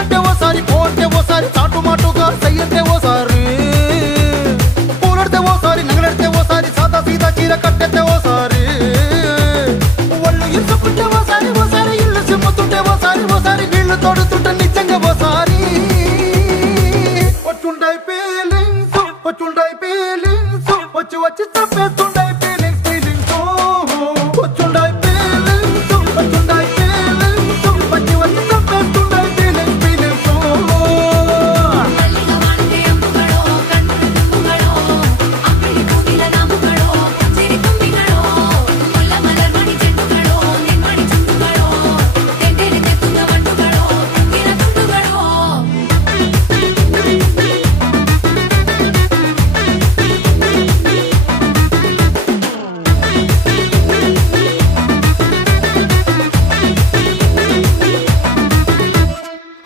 అంటే ఓసారి పో అంటే ఓసారి చాటు మాటుగా సై అంటే ఓసారి పూలడితే ఓసారి నగలడితే ఓసారి సాదా సీదా చీర కట్టెత్తే ఓసారి ఒళ్ళు ఇరుచుకుంటే ఓసారి ఓసారి ఇల్లు సిమ్ముతుంటే ఓసారి ఓసారి నీళ్లు తోడుతుంటే